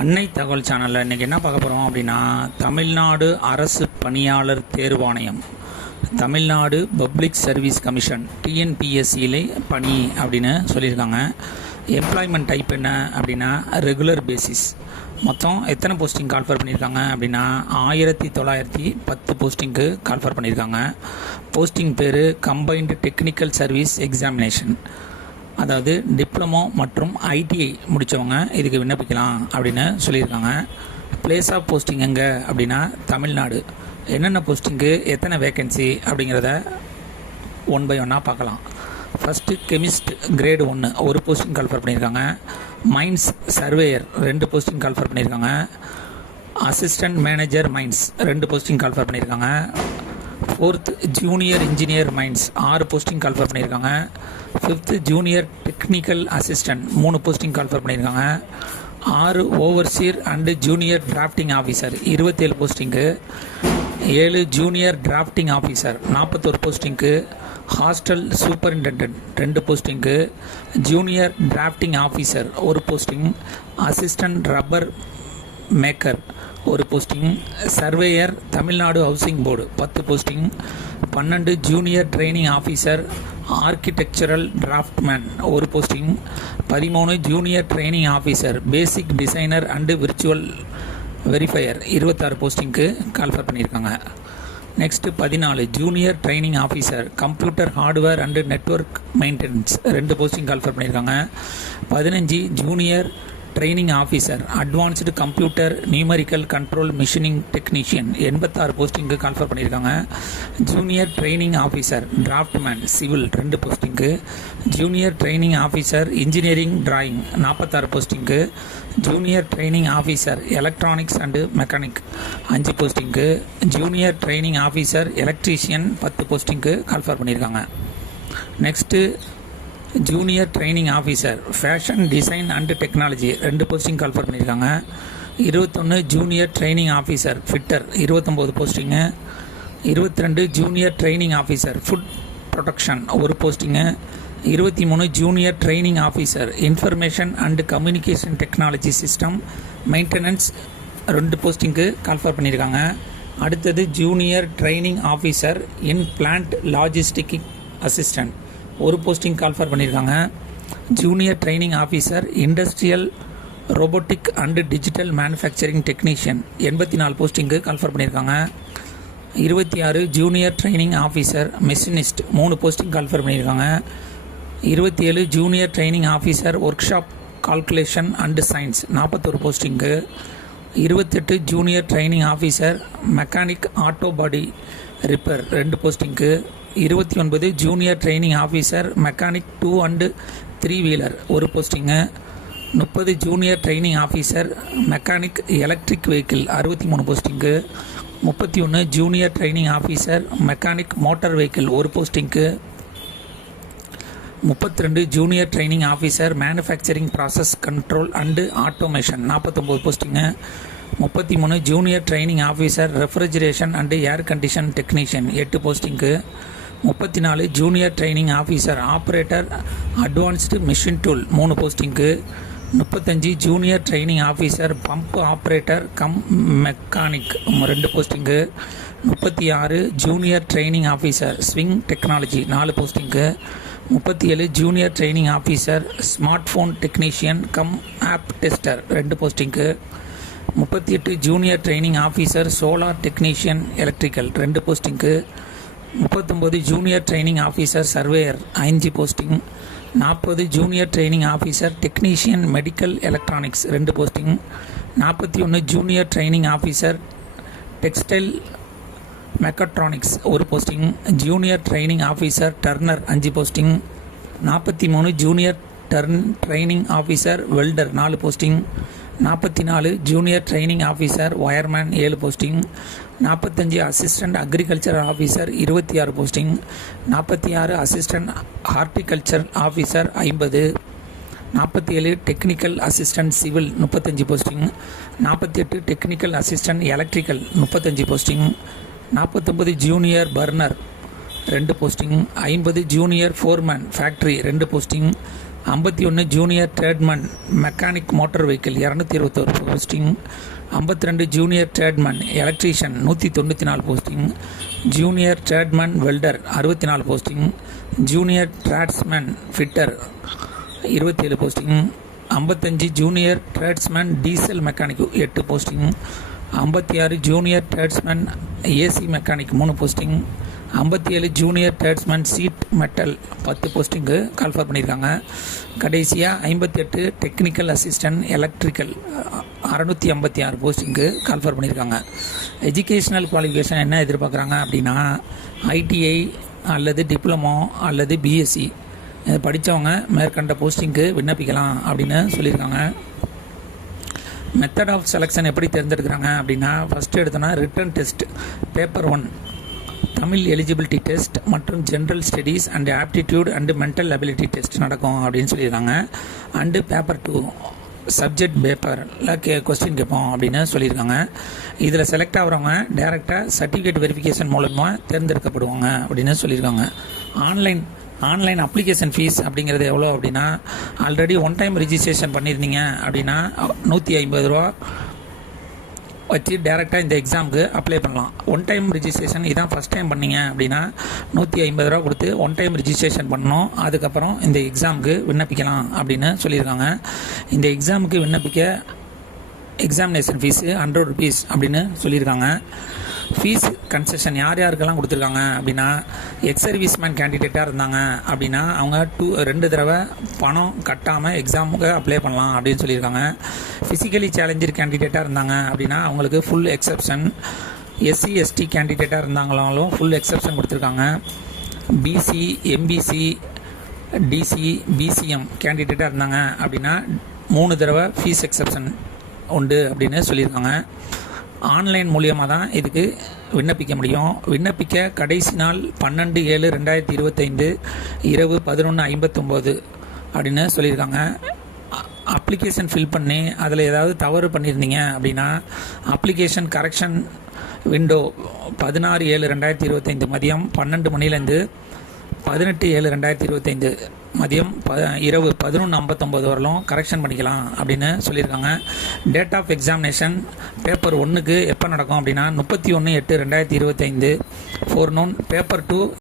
அன்னை தகவல் சேனலில் இன்றைக்கி என்ன பார்க்க போகிறோம் அப்படின்னா, தமிழ்நாடு அரசு பணியாளர் தேர்வாணையம், தமிழ்நாடு பப்ளிக் சர்வீஸ் கமிஷன் டிஎன்பிஎஸ்சியிலே பணி அப்படின்னு சொல்லியிருக்காங்க. எம்ப்ளாய்மெண்ட் டைப் என்ன அப்படின்னா ரெகுலர் பேசிஸ். மொத்தம் எத்தனை போஸ்டிங் கால்ஃபர் பண்ணியிருக்காங்க அப்படின்னா 1910 போஸ்டிங்க்கு கால்ஃபர் பண்ணியிருக்காங்க. போஸ்டிங் பேர் கம்பைன்டு டெக்னிக்கல் சர்வீஸ் எக்ஸாமினேஷன். அதாவது டிப்ளமோ மற்றும் ஐடிஐ முடித்தவங்க இதுக்கு விண்ணப்பிக்கலாம் அப்படின்னு சொல்லியிருக்காங்க. பிளேஸ் ஆஃப் போஸ்டிங் எங்கே அப்படின்னா தமிழ்நாடு. என்னென்ன போஸ்டிங்கு எத்தனை வேக்கன்சி அப்படிங்கிறத ஒன் பை ஒன்னாக பார்க்கலாம். ஃபஸ்ட்டு கெமிஸ்ட் கிரேடு 1 ஒரு போஸ்டிங் கால்ஃபர் பண்ணியிருக்காங்க. மைன்ஸ் சர்வேயர் 2 போஸ்டிங் கால்ஃபர் பண்ணியிருக்காங்க. Assistant manager mines 2 posting call for பண்ணியிருக்காங்க. 4th junior engineer mines 6 posting call for பண்ணியிருக்காங்க. 5th junior technical assistant 3 posting call for பண்ணியிருக்காங்க. 6 overseer and junior drafting officer 27 posting. 7 junior drafting officer 41 posting. Hostel superintendent 2 posting. Junior drafting officer 1 posting. Assistant rubber maker 1 posting. Surveyor Tamil Nadu housing board 10 posting. 12 junior training officer architectural draughtsman 1 posting. 13 junior training officer basic designer and virtual verifier 26 போஸ்டிங்க்கு call for பண்ணியிருக்காங்க. Next 14 junior training officer computer hardware and network maintenance 2 posting call for பண்ணியிருக்காங்க. 15 junior training officer advanced computer numerical control machining technician 86 போஸ்டிங்க்கு call for பண்ணியிருக்காங்க. Junior training officer draughtsman civil 2 போஸ்டிங்க்கு. Junior training officer engineering drawing 46 போஸ்டிங்க்கு. Junior training officer electronics and mechanic 5 போஸ்டிங்க்கு. Junior training officer electrician 10 போஸ்டிங்க்கு call for பண்ணியிருக்காங்க. Next junior training officer fashion design and technology 2 posting call for பண்ணியிருக்காங்க. 21 junior training officer fitter 29 போஸ்டிங்கு. 22 junior training officer food production 1 போஸ்டிங்கு. 23 junior training officer information and communication technology system maintenance 2 போஸ்டிங்க்கு call for பண்ணியிருக்காங்க. அடுத்தது junior training officer in plant logistic assistant 1 posting call for பண்ணியிருக்காங்க. Junior training officer industrial robotic and digital manufacturing technician 84 போஸ்டிங்க்கு call for பண்ணியிருக்காங்க. 26 junior training officer machinist 3 posting call for பண்ணியிருக்காங்க. 27 junior training officer work shop calculation and science 41 posting. 28 junior training officer mechanic auto body repair 2 போஸ்டிங்க்கு. 29 junior training officer mechanic 2 and 3 wheeler 1 posting. 30 junior training officer mechanic electric vehicle 63 posting. 31 junior training officer mechanic motor vehicle 1 போஸ்டிங்க்கு. 32 junior training officer manufacturing process control and automation 49 posting. 33 junior training officer refrigeration and air condition technician 8 posting. 34 junior training officer operator advanced machine tool 3 posting. 35 junior training officer pump operator cum mechanic 2 posting. 36 junior training officer sewing technology 4 posting. 37 junior training officer smart phone technician cum app tester 2 posting. 38 junior training officer solar technician electrical 2 posting. 39 junior training officer surveyor 5 posting. 40 junior training officer technician medical electronics 2 posting. 41 junior training officer textile mechatronics 1 posting. Junior training officer turner 5 posting. 43 junior training officer welder 4 posting. 44 junior training officer wireman 7 posting. 45 assistant agriculture officer 26 posting. 46 assistant horticulture officer 50. 47 technical assistant civil 35 posting. 48 technical assistant electrical 35 posting. 49 junior burner 2 posting. 50 junior foreman factory 2 posting. 51 junior tradesman mechanic motor vehicle 221 posting. 52 junior tradesman electrician 194 posting. Junior tradesman welder 64 posting. Junior draughtsman fitter 27 posting. 55 junior tradesman diesel mechanic 8 posting. 56 junior tradesman AC mechanic 3 posting. 57 junior tradesman seat metal 10 posting call for பண்ணியிருக்காங்க. கடைசியாக 58 technical assistant electrical 656 posting call for பண்ணியிருக்காங்க. Educational qualification என்ன எதிர்பார்க்குறாங்க அப்படின்னா ITI அல்லது diploma அல்லது BSc படித்தவங்க மேற்கண்ட போஸ்டிங்க்கு விண்ணப்பிக்கலாம் அப்படின்னு சொல்லியிருக்காங்க. மெத்தட் ஆஃப் செலெக்ஷன் எப்படி தேர்ந்தெடுக்கிறாங்க அப்படின்னா ஃபஸ்ட்டு எடுத்தோன்னா written test paper 1 Tamil eligibility test மற்றும் general studies and aptitude and mental ability test நடக்கும் அப்படின்னு சொல்லியிருக்காங்க. அண்டு பேப்பர் 2 சப்ஜெக்ட் பேப்பரில் கொஸ்டின் கேட்போம் அப்படின்னு சொல்லியிருக்காங்க. இதில் செலக்ட் ஆகிறவங்க டேரெக்டாக சர்டிஃபிகேட் வெரிஃபிகேஷன் மூலமாக தேர்ந்தெடுக்கப்படுவாங்க அப்படின்னு சொல்லியிருக்காங்க. ஆன்லைன் அப்ளிகேஷன் ஃபீஸ் அப்படிங்கிறது எவ்வளோ அப்படின்னா ஆல்ரெடி ஒன் டைம் ரிஜிஸ்ட்ரேஷன் பண்ணியிருந்தீங்க அப்படின்னா 150 ரூபா வச்சு டேரெக்டாக இந்த எக்ஸாமுக்கு அப்ளை பண்ணலாம். ஒன் டைம் ரிஜிஸ்ட்ரேஷன் இதான் ஃபஸ்ட் டைம் பண்ணீங்க அப்படின்னா 150 ரூபா கொடுத்து ஒன் டைம் ரிஜிஸ்ட்ரேஷன் பண்ணணும். அதுக்கப்புறம் இந்த எக்ஸாமுக்கு விண்ணப்பிக்கலாம் அப்படின்னு சொல்லியிருக்காங்க. இந்த எக்ஸாமுக்கு விண்ணப்பிக்க எக்ஸாமினேஷன் ஃபீஸு 100 ருபீஸ் அப்படின்னு சொல்லியிருக்காங்க. ஃபீஸ் கன்செஷன் யார் யாருக்கெல்லாம் கொடுத்துருக்காங்க அப்படின்னா எக்ஸ் சர்வீஸ்மேன் கேண்டிடேட்டாக இருந்தாங்க அப்படின்னா அவங்க 2 தடவை பணம் கட்டாமல் எக்ஸாமுக்கு அப்ளை பண்ணலாம் அப்படின்னு சொல்லியிருக்காங்க. ஃபிசிக்கலி சேலஞ்சர் கேண்டிடேட்டாக இருந்தாங்க அப்படின்னா அவங்களுக்கு ஃபுல் எக்ஸப்ஷன். எஸ்சி எஸ்டி கேண்டிடேட்டாக இருந்தாங்களாலும் ஃபுல் எக்ஸப்ஷன் கொடுத்துருக்காங்க. பிசி எம்பிசி டிசி பிசிஎம் கேண்டிடேட்டாக இருந்தாங்க அப்படின்னா 3 தடவை ஃபீஸ் எக்ஸப்ஷன் உண்டு அப்படின்னு சொல்லியிருக்காங்க. ஆன்லைன் மூலியமாக தான் இதுக்கு விண்ணப்பிக்க முடியும். விண்ணப்பிக்க கடைசி நாள் 12/7/2025 இரவு 11:59 அப்படின்னு சொல்லியிருக்காங்க. அப்ளிகேஷன் ஃபில் பண்ணி அதில் ஏதாவது தவறு பண்ணியிருந்தீங்க அப்படின்னா அப்ளிகேஷன் கரெக்ஷன் விண்டோ 16/7/2025 மதியம் 12 மணிலேருந்து 18/7/2025 மதியம் இரவு 11:59 வரலும் கரெக்ஷன் பண்ணிக்கலாம் அப்படின்னு சொல்லியிருக்காங்க. டேட் ஆஃப் எக்ஸாமினேஷன் பேப்பர் 1க்கு எப்போ நடக்கும் அப்படின்னா 31/8/2025 ஃபோர்நூன். பேப்பர் 2